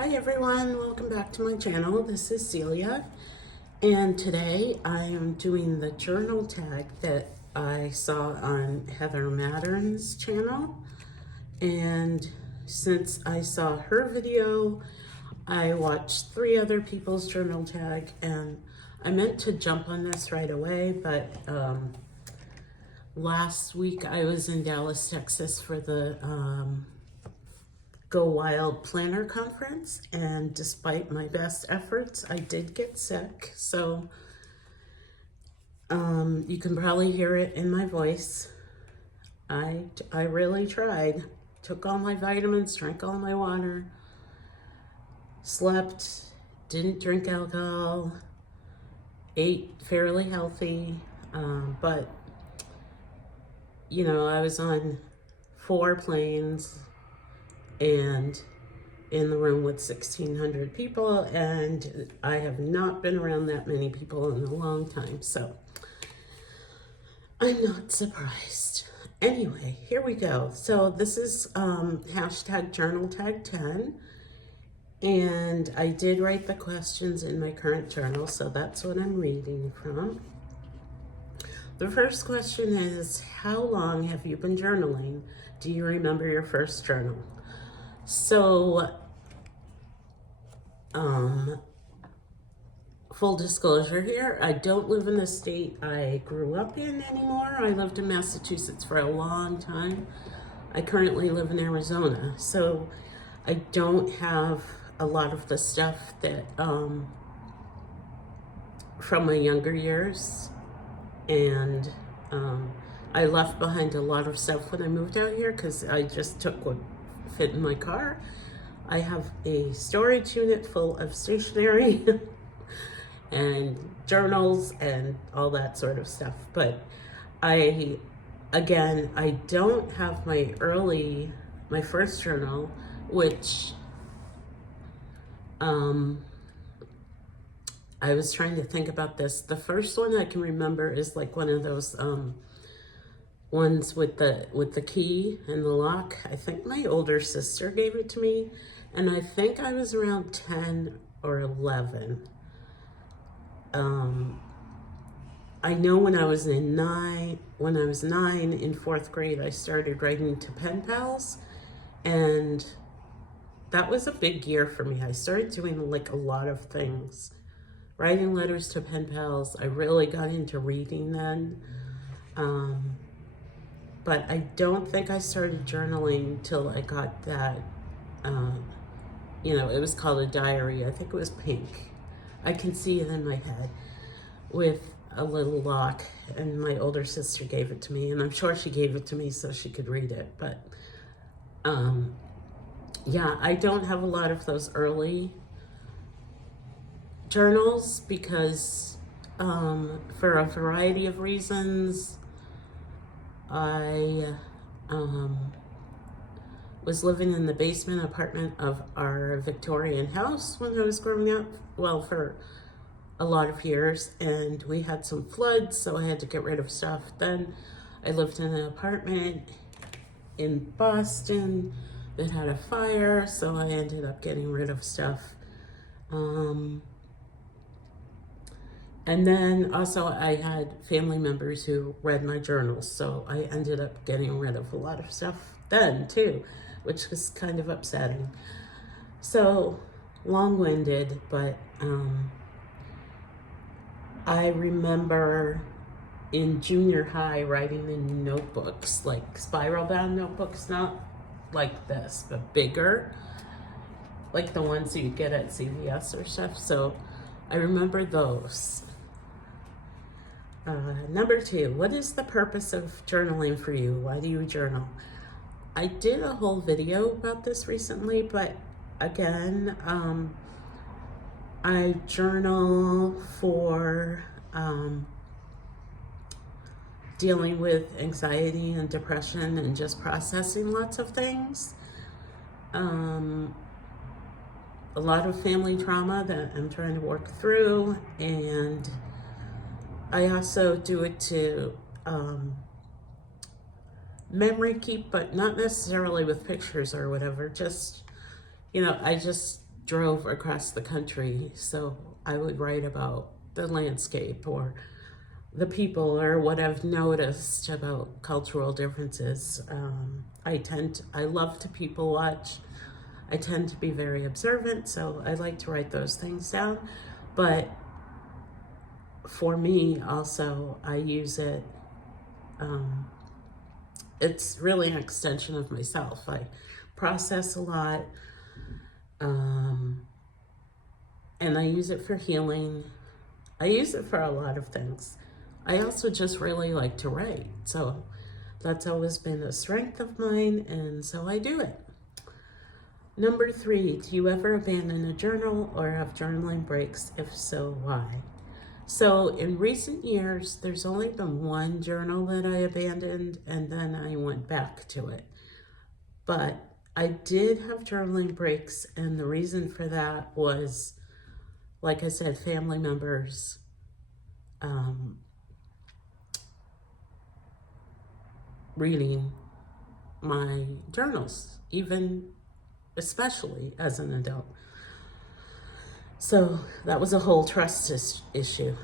Hi everyone, welcome back to my channel. This is Celia, and today I am doing the journal tag that I saw on Heather Mattern's channel. And since I saw her video, I watched 3 other people's journal tag, and I meant to jump on this right away, but last week I was in Dallas, Texas for the Go Wild Planner Conference, and despite my best efforts, I did get sick. So you can probably hear it in my voice. I really tried. Took all my vitamins, drank all my water, slept, didn't drink alcohol, ate fairly healthy, but you know, I was on 4 planes and in the room with 1,600 people, and I have not been around that many people in a long time, so I'm not surprised. Anyway, here we go. So this is hashtag journal tag 10, and I did write the questions in my current journal, so that's what I'm reading from. The first question is, how long have you been journaling? Do you remember your first journal? So, full disclosure here, I don't live in the state I grew up in anymore. I lived in Massachusetts for a long time. I currently live in Arizona, so I don't have a lot of the stuff that, from my younger years, and I left behind a lot of stuff when I moved out here because I just took what fit in my car. I have a storage unit full of stationery and journals and all that sort of stuff. But I don't have my first journal, which I was trying to think about this. The first one I can remember is like one of those ones with the key and the lock. I think my older sister gave it to me, and I think I was around 10 or 11. I know when I was 9 in 4th grade, I started writing to pen pals, and that was a big year for me. I started doing like a lot of things, writing letters to pen pals. I really got into reading then. But I don't think I started journaling till I got that, it was called a diary. I think it was pink. I can see it in my head with a little lock, and my older sister gave it to me, and I'm sure she gave it to me so she could read it. But yeah, I don't have a lot of those early journals because for a variety of reasons. I was living in the basement apartment of our Victorian house when I was growing up, well, for a lot of years, and we had some floods, so I had to get rid of stuff. Then I lived in an apartment in Boston that had a fire, so I ended up getting rid of stuff. And then also I had family members who read my journals, so I ended up getting rid of a lot of stuff then too, which was kind of upsetting. So long-winded, but I remember in junior high writing in notebooks, like spiral bound notebooks, not like this, but bigger, like the ones you get at CVS or stuff. So I remember those. Number 2, what is the purpose of journaling for you? Why do you journal? I did a whole video about this recently, but again, I journal for dealing with anxiety and depression and just processing lots of things. A lot of family trauma that I'm trying to work through, and I also do it to memory keep, but not necessarily with pictures or whatever. Just, I just drove across the country, so I would write about the landscape or the people or what I've noticed about cultural differences. I love to people watch. I tend to be very observant, so I like to write those things down. But for me, also, I use it. It's really an extension of myself. I process a lot, and I use it for healing. I use it for a lot of things. I also just really like to write, so that's always been a strength of mine, and so I do it. Number 3, do you ever abandon a journal or have journaling breaks? If so, why? So in recent years, there's only been one journal that I abandoned, and then I went back to it. But I did have journaling breaks, and the reason for that was, like I said, family members reading my journals, even especially as an adult. So that was a whole trust issue.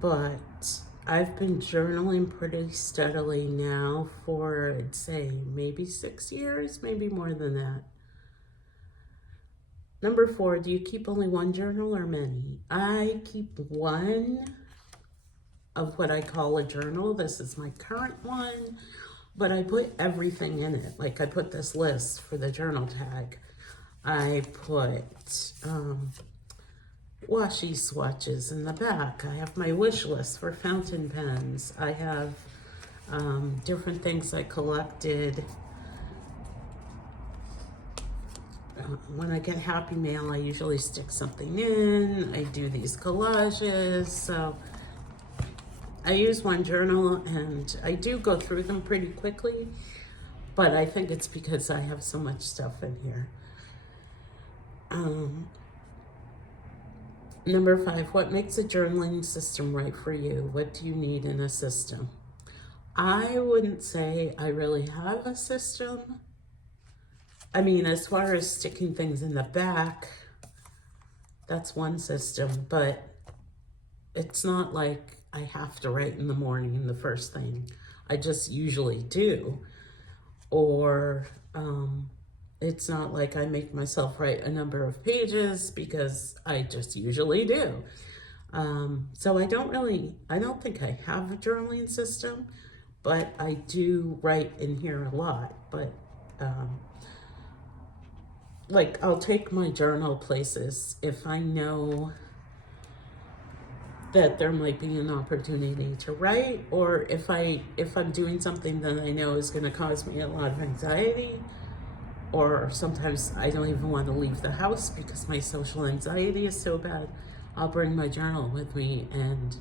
But I've been journaling pretty steadily now for, I'd say, maybe 6 years, maybe more than that. Number 4, do you keep only one journal or many? I keep one of what I call a journal. This is my current one, but I put everything in it. Like I put this list for the journal tag. I put washi swatches in the back. I have my wish list for fountain pens. I have different things I collected. When I get Happy Mail, I usually stick something in. I do these collages. So I use one journal, and I do go through them pretty quickly, but I think it's because I have so much stuff in here. Number 5, what makes a journaling system right for you? What do you need in a system? I wouldn't say I really have a system. I mean, as far as sticking things in the back, that's one system, but it's not like I have to write in the morning the first thing. I just usually do. Or it's not like I make myself write a number of pages because I just usually do. So I don't think I have a journaling system, but I do write in here a lot. But like I'll take my journal places if I know that there might be an opportunity to write, or if I'm doing something that I know is going to cause me a lot of anxiety, or sometimes I don't even want to leave the house because my social anxiety is so bad. I'll bring my journal with me and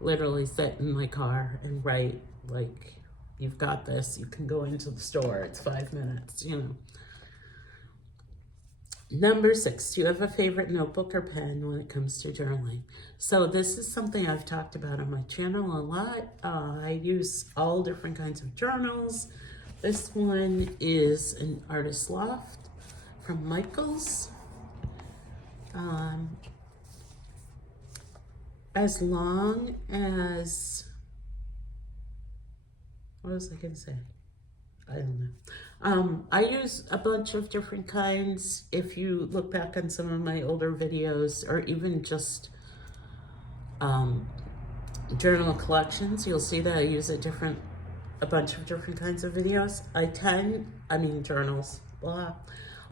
literally sit in my car and write. Like, you've got this, you can go into the store, it's 5 minutes, you know. Number 6, do you have a favorite notebook or pen when it comes to journaling? So this is something I've talked about on my channel a lot. I use all different kinds of journals. This one is an Artist Loft from Michaels. As long as, what was I going to say? I don't know. I use a bunch of different kinds. If you look back on some of my older videos, or even just journal collections, you'll see that I use a bunch of different kinds of videos. Journals, blah.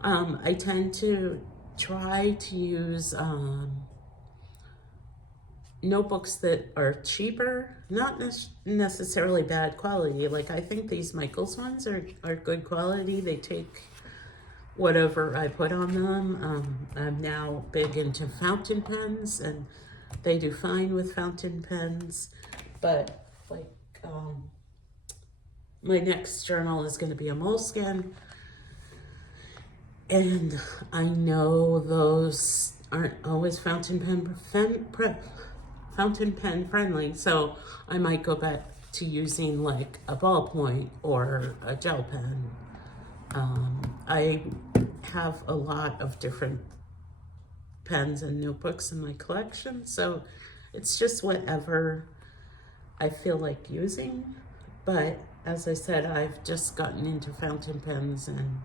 I tend to try to use notebooks that are cheaper, not necessarily bad quality. Like, I think these Michaels ones are good quality. They take whatever I put on them. I'm now big into fountain pens, and they do fine with fountain pens. But like, my next journal is going to be a moleskin, and I know those aren't always fountain pen friendly, so I might go to using like a ballpoint or a gel pen. I have a lot of different pens and notebooks in my collection, so it's just whatever I feel like using. But as I said, I've just gotten into fountain pens and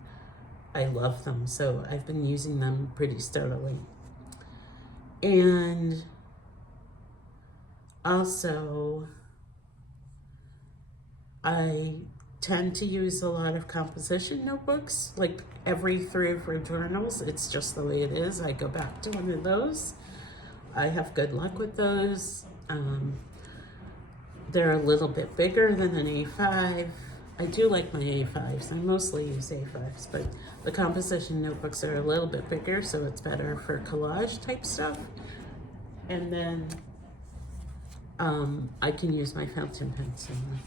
I love them, so I've been using them pretty steadily. And also, I tend to use a lot of composition notebooks, like every 3 or 4 journals. It's just the way it is. I go back to one of those. I have good luck with those. They're a little bit bigger than an A5. I do like my A5s. I mostly use A5s, but the composition notebooks are a little bit bigger, so it's better for collage type stuff. And then I can use my fountain pens in them.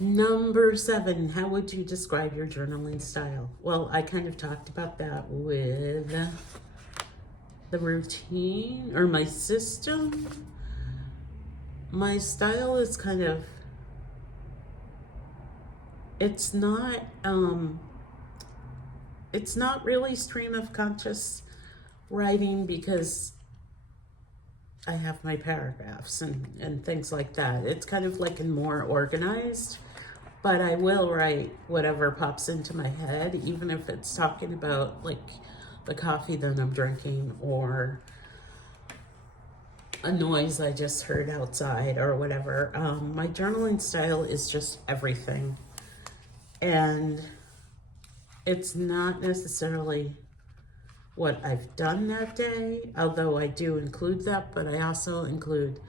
Number 7, how would you describe your journaling style? Well, I kind of talked about that with the routine or my system. My style is kind of, it's not really stream of conscious writing because I have my paragraphs and things like that. It's kind of like more organized, but I will write whatever pops into my head, even if it's talking about like the coffee that I'm drinking or a noise I just heard outside or whatever. My journaling style is just everything. And it's not necessarily what I've done that day, although I do include that, but I also include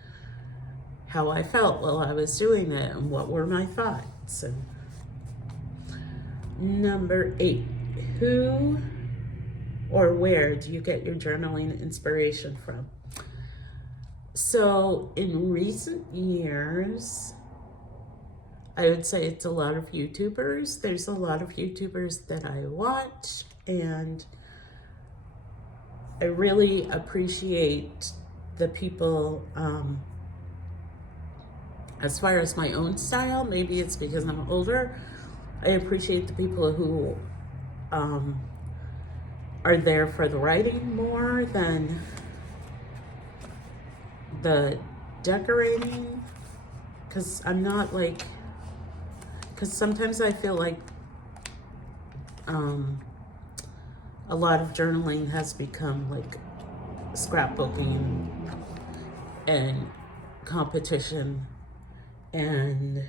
how I felt while I was doing it and what were my thoughts. And number 8, who or where do you get your journaling inspiration from? So in recent years, I would say it's a lot of YouTubers. There's a lot of YouTubers that I watch, and I really appreciate the people, as far as my own style, maybe it's because I'm older, I appreciate the people who are there for the writing more than the decorating, because I'm not like, because sometimes I feel like a lot of journaling has become like scrapbooking and competition, and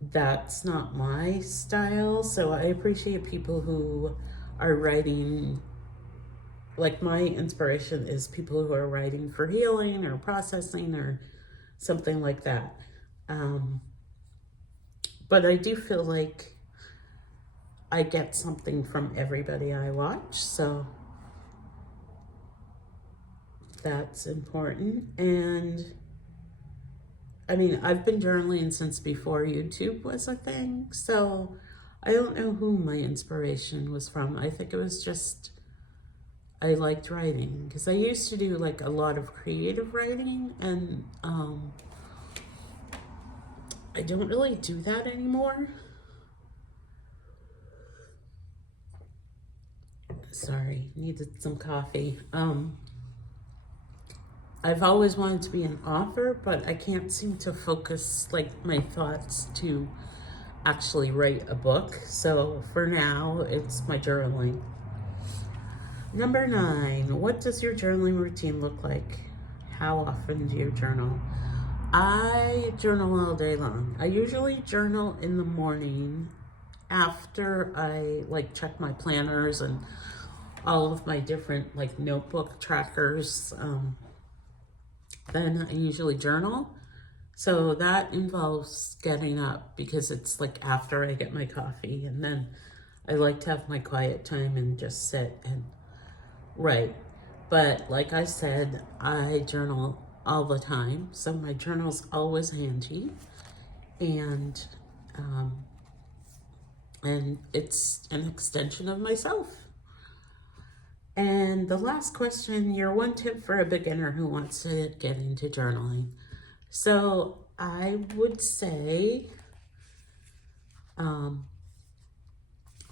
that's not my style. So I appreciate people who are writing, like my inspiration is people who are writing for healing or processing or something like that. But I do feel like I get something from everybody I watch, so that's important. And I mean, I've been journaling since before YouTube was a thing, so I don't know who my inspiration was from. I think it was just, I liked writing, because I used to do like a lot of creative writing, and I don't really do that anymore. Sorry, needed some coffee. I've always wanted to be an author, but I can't seem to focus like my thoughts to actually write a book. So for now, it's my journaling. Number 9, what does your journaling routine look like? How often do you journal? I journal all day long. I usually journal in the morning after I like check my planners and all of my different like notebook trackers. Then I usually journal. So that involves getting up because it's like after I get my coffee, and then I like to have my quiet time and just sit and write. But like I said, I journal all the time, so my journal's always handy, and it's an extension of myself. And the last question, your one tip for a beginner who wants to get into journaling. So I would say,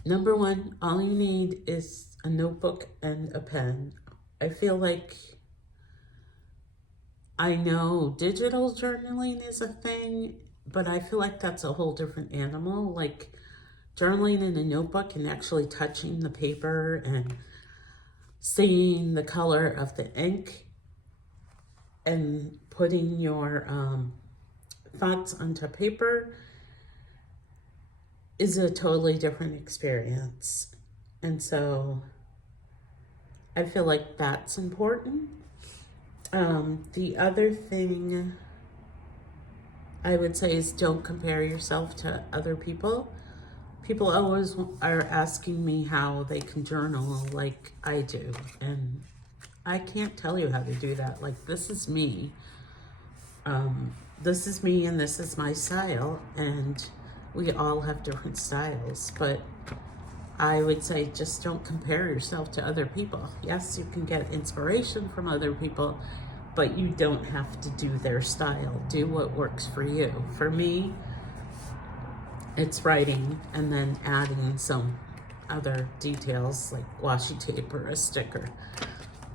number one, all you need is a notebook and a pen. I feel like, I know digital journaling is a thing, but I feel like that's a whole different animal. Like journaling in a notebook and actually touching the paper and seeing the color of the ink and putting your thoughts onto paper is a totally different experience. And so I feel like that's important. The other thing I would say is don't compare yourself to other people. People always are asking me how they can journal like I do, and I can't tell you how to do that. Like, this is me. This is me and this is my style, and we all have different styles, but I would say just don't compare yourself to other people. Yes, you can get inspiration from other people, but you don't have to do their style. Do what works for you. For me, it's writing and then adding some other details like washi tape or a sticker.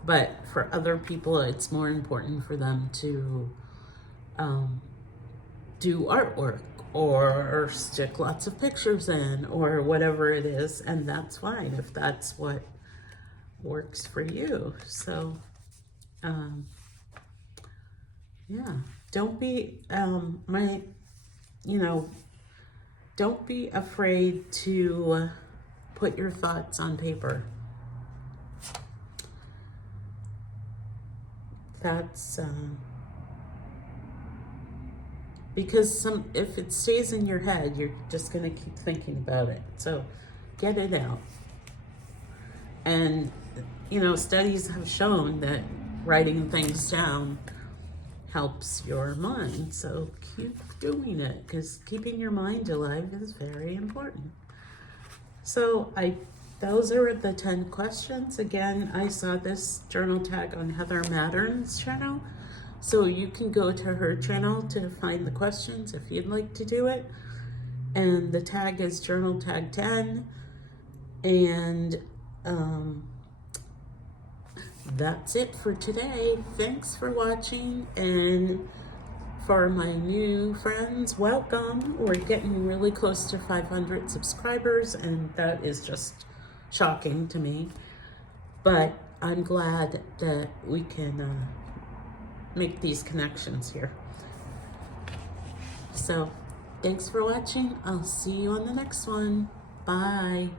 But for other people, it's more important for them to do artwork or stick lots of pictures in or whatever it is, and that's fine if that's what works for you. So yeah, don't be don't be afraid to put your thoughts on paper. That's because if it stays in your head, you're just going to keep thinking about it. So get it out. And studies have shown that writing things down helps your mind. So keep doing it, because keeping your mind alive is very important. So those are the 10 questions. Again, I saw this journal tag on Heather Mattern's channel. So you can go to her channel to find the questions if you'd like to do it. And the tag is journal tag 10. And that's it for today. Thanks for watching. And for my new friends, welcome. We're getting really close to 500 subscribers, and that is just shocking to me. But I'm glad that we can make these connections here. So thanks for watching. I'll see you on the next one. Bye.